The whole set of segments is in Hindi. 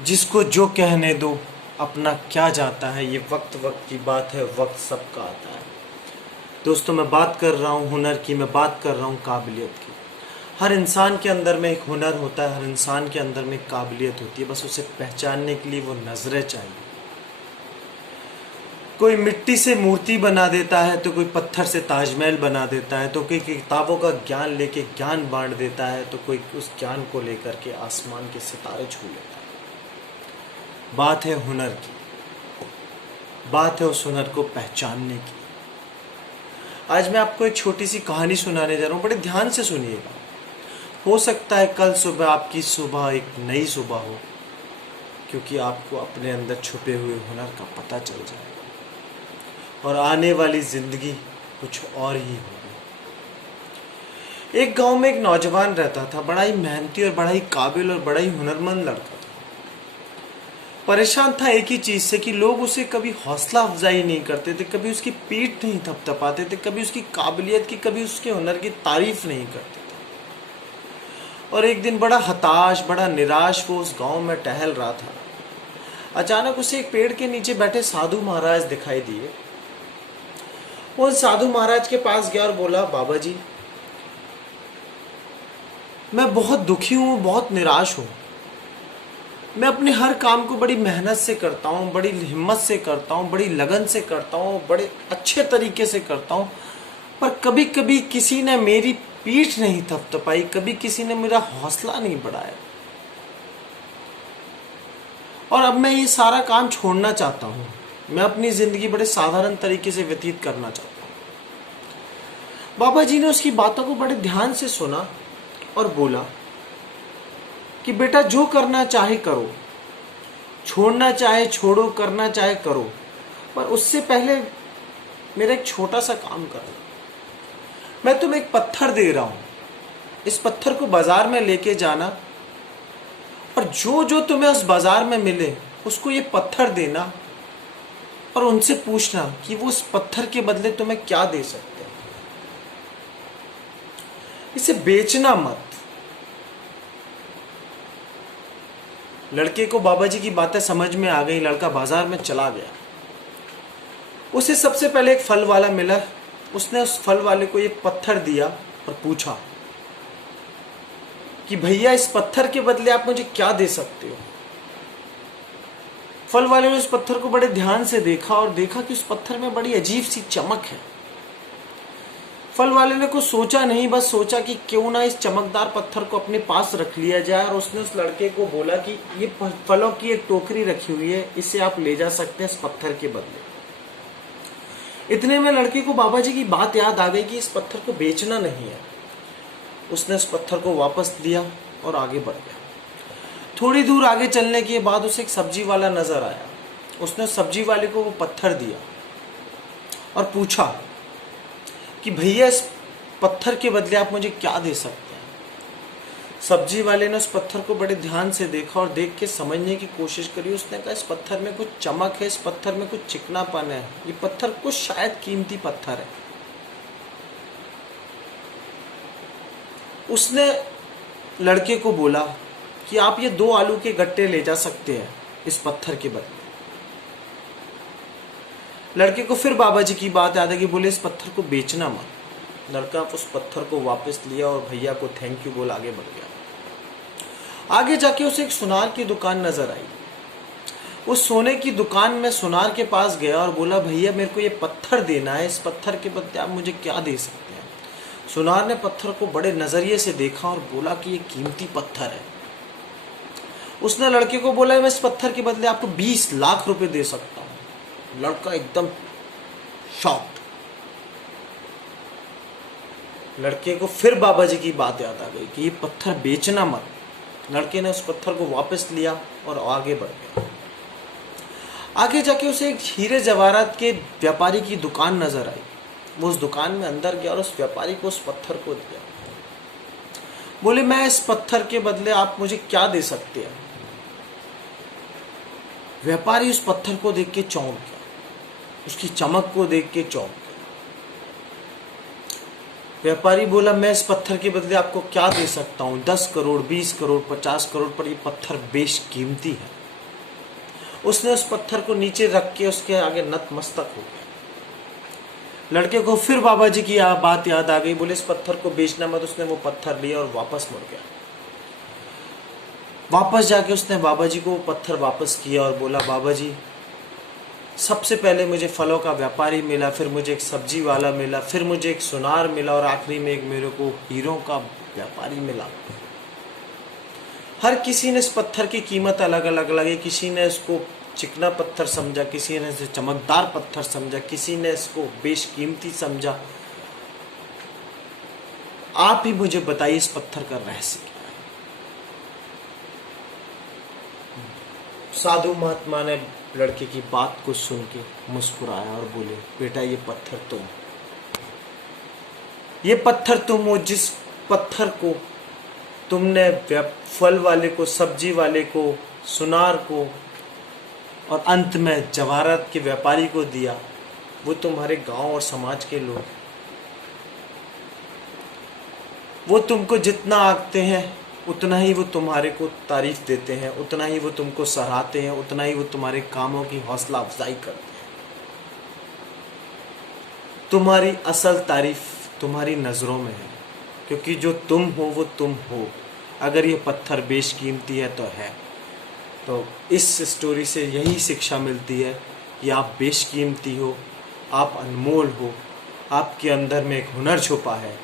जिसको जो कहने दो अपना क्या जाता है, ये वक्त वक्त की बात है, वक्त सबका आता है। दोस्तों, मैं बात कर रहा हूँ हुनर की, मैं बात कर रहा हूँ काबिलियत की। हर इंसान के अंदर में एक हुनर होता है, हर इंसान के अंदर में एक काबिलियत होती है, बस उसे पहचानने के लिए वो नज़रें चाहिए। कोई मिट्टी से मूर्ति बना देता है, तो कोई पत्थर से ताजमहल बना देता है, तो कोई किताबों का ज्ञान लेके ज्ञान बांट देता है, तो कोई उस ज्ञान को लेकर के आसमान के सितारे छू लेता है। बात है हुनर की, बात है उस हुनर को पहचानने की। आज मैं आपको एक छोटी सी कहानी सुनाने जा रहा हूँ, बड़े ध्यान से सुनिएगा। हो सकता है कल सुबह आपकी सुबह एक नई सुबह हो, क्योंकि आपको अपने अंदर छुपे हुए हुनर का पता चल जाए और आने वाली जिंदगी कुछ और ही होगी। एक गांव में एक नौजवान रहता था, बड़ा ही मेहनती और बड़ा ही काबिल और बड़ा ही हुनरमंद लड़का था। परेशान था एक ही चीज से कि लोग उसे कभी हौसला अफजाई नहीं करते थे, कभी उसकी पीठ नहीं थपथपाते थे, कभी उसकी काबिलियत की, कभी उसके हुनर की तारीफ नहीं करते थे। और एक दिन बड़ा हताश, बड़ा निराश वो उस गांव में टहल रहा था। अचानक उसे एक पेड़ के नीचे बैठे साधु महाराज दिखाई दिए। वो साधु महाराज के पास गया और बोला, बाबा जी, मैं बहुत दुखी हूँ, बहुत निराश हूँ। मैं अपने हर काम को बड़ी मेहनत से करता हूँ, बड़ी हिम्मत से करता हूँ, बड़ी लगन से करता हूँ, बड़े अच्छे तरीके से करता हूँ, पर कभी कभी किसी ने मेरी पीठ नहीं थपथपाई, कभी किसी ने मेरा हौसला नहीं बढ़ाया, और अब मैं ये सारा काम छोड़ना चाहता हूँ। मैं अपनी जिंदगी बड़े साधारण तरीके से व्यतीत करना चाहता हूँ। बाबा जी ने उसकी बातों को बड़े ध्यान से सुना और बोला कि बेटा, जो करना चाहे करो, छोड़ना चाहे छोड़ो, करना चाहे करो, पर उससे पहले मेरा एक छोटा सा काम करो। मैं तुम्हें एक पत्थर दे रहा हूं, इस पत्थर को बाजार में लेके जाना, और जो जो तुम्हें उस बाजार में मिले उसको ये पत्थर देना, और उनसे पूछना कि वो उस पत्थर के बदले तुम्हें क्या दे सकते हैं। इसे बेचना मत। लड़के को बाबा जी की बातें समझ में आ गई। लड़का बाजार में चला गया। उसे सबसे पहले एक फल वाला मिला। उसने उस फल वाले को ये पत्थर दिया और पूछा कि भैया, इस पत्थर के बदले आप मुझे क्या दे सकते हो। फल वाले ने उस पत्थर को बड़े ध्यान से देखा और देखा कि उस पत्थर में बड़ी अजीब सी चमक है। फल वाले ने कुछ सोचा नहीं, बस सोचा कि क्यों ना इस चमकदार पत्थर को अपने पास रख लिया जाए, और उसने उस लड़के को बोला कि ये फलों की एक टोकरी रखी हुई है, इसे आप ले जा सकते हैं इस पत्थर के बदले। इतने में लड़के को बाबा जी की बात याद आ गई कि इस पत्थर को बेचना नहीं है। उसने उस पत्थर को वापस लिया और आगे बढ़ गया। थोड़ी दूर आगे चलने के बाद उसे एक सब्जी वाला नजर आया। उसने सब्जी वाले को वो पत्थर दिया और पूछा कि भैया, इस पत्थर के बदले आप मुझे क्या दे सकते हैं। सब्जी वाले ने उस पत्थर को बड़े ध्यान से देखा और देख के समझने की कोशिश करी। उसने कहा, इस पत्थर में कुछ चमक है, इस पत्थर में कुछ चिकनापन है, ये पत्थर कुछ शायद कीमती पत्थर है। उसने लड़के को बोला कि आप ये 2 आलू के गट्टे ले जा सकते हैं इस पत्थर के बदले। लड़के को फिर बाबा जी की बात याद है कि बोले, इस पत्थर को बेचना मत। लड़का उस पत्थर को वापस लिया और भैया को थैंक यू बोल आगे बढ़ गया। आगे जाके उसे एक सुनार की दुकान नजर आई। उस सोने की दुकान में सुनार के पास गया और बोला, भैया, मेरे को ये पत्थर देना है, इस पत्थर के बदले आप मुझे क्या दे सकते हैं। सुनार ने पत्थर को बड़े नजरिए से देखा और बोला कि ये कीमती पत्थर है। उसने लड़के को बोला, मैं इस पत्थर के बदले आपको 20 लाख रुपए दे सकता हूं। लड़का एकदम शॉक्ड। लड़के को फिर बाबा जी की बात याद आ गई कि ये पत्थर बेचना मत। लड़के ने उस पत्थर को वापस लिया और आगे बढ़ गया। आगे जाके उसे एक हीरे जवाहरात के व्यापारी की दुकान नजर आई। वो उस दुकान में अंदर गया और उस व्यापारी को उस पत्थर को दिया। बोले, मैं इस पत्थर के बदले आप मुझे क्या दे सकते हैं। व्यापारी उस पत्थर को देख के चौंक गया, उसकी चमक को देख के चौंक गया। व्यापारी बोला, मैं इस पत्थर के बदले आपको क्या दे सकता हूं, 10 करोड़, 20 करोड़, 50 करोड़, पर ये पत्थर बेशकीमती है। उसने उस पत्थर को नीचे रख के उसके आगे नतमस्तक हो गया। लड़के को फिर बाबा जी की बात याद आ गई, बोले इस पत्थर को बेचना मत। उसने वो पत्थर लिया और वापस मुड़ गया। वापस जाके उसने बाबा जी को वो पत्थर वापस किया और बोला, बाबा जी सबसे पहले मुझे फलों का व्यापारी मिला, फिर मुझे एक सब्जी वाला मिला, फिर मुझे एक सुनार मिला और आखिरी में एक मेरे को हीरों का व्यापारी मिला। हर किसी ने इस पत्थर की कीमत अलग अलग लगी। किसी ने इसको चिकना पत्थर समझा, किसी ने इसे चमकदार पत्थर समझा, किसी ने इसको बेशकीमती समझा। आप ही मुझे बताइए इस पत्थर का रहस्य क्या है। साधु महात्मा ने लड़के की बात को सुन के मुस्कुराया और बोले, बेटा ये पत्थर तुम हो जिस पत्थर को तुमने फल वाले को, सब्जी वाले को, सुनार को और अंत में जवाहरात के व्यापारी को दिया। वो तुम्हारे गांव और समाज के लोग, वो तुमको जितना आंकते हैं उतना ही वो तुम्हारे को तारीफ देते हैं, उतना ही वो तुमको सराहते हैं, उतना ही वो तुम्हारे कामों की हौसला अफजाई करते हैं। तुम्हारी असल तारीफ तुम्हारी नज़रों में है, क्योंकि जो तुम हो वो तुम हो। अगर ये पत्थर बेशकीमती है तो है। तो इस स्टोरी से यही शिक्षा मिलती है कि आप बेशकीमती हो, आप अनमोल हो, आपके अंदर में एक हुनर छुपा है,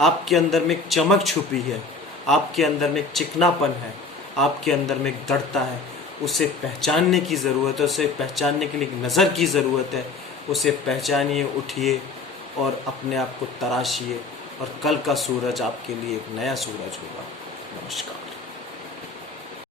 आपके अंदर में एक चमक छुपी है, आपके अंदर में एक चिकनापन है, आपके अंदर में एक दृढ़ता है। उसे पहचानने की ज़रूरत है, उसे पहचानने के लिए एक नज़र की ज़रूरत है। उसे पहचानिए, उठिए और अपने आप को तराशिए और कल का सूरज आपके लिए एक नया सूरज होगा। नमस्कार।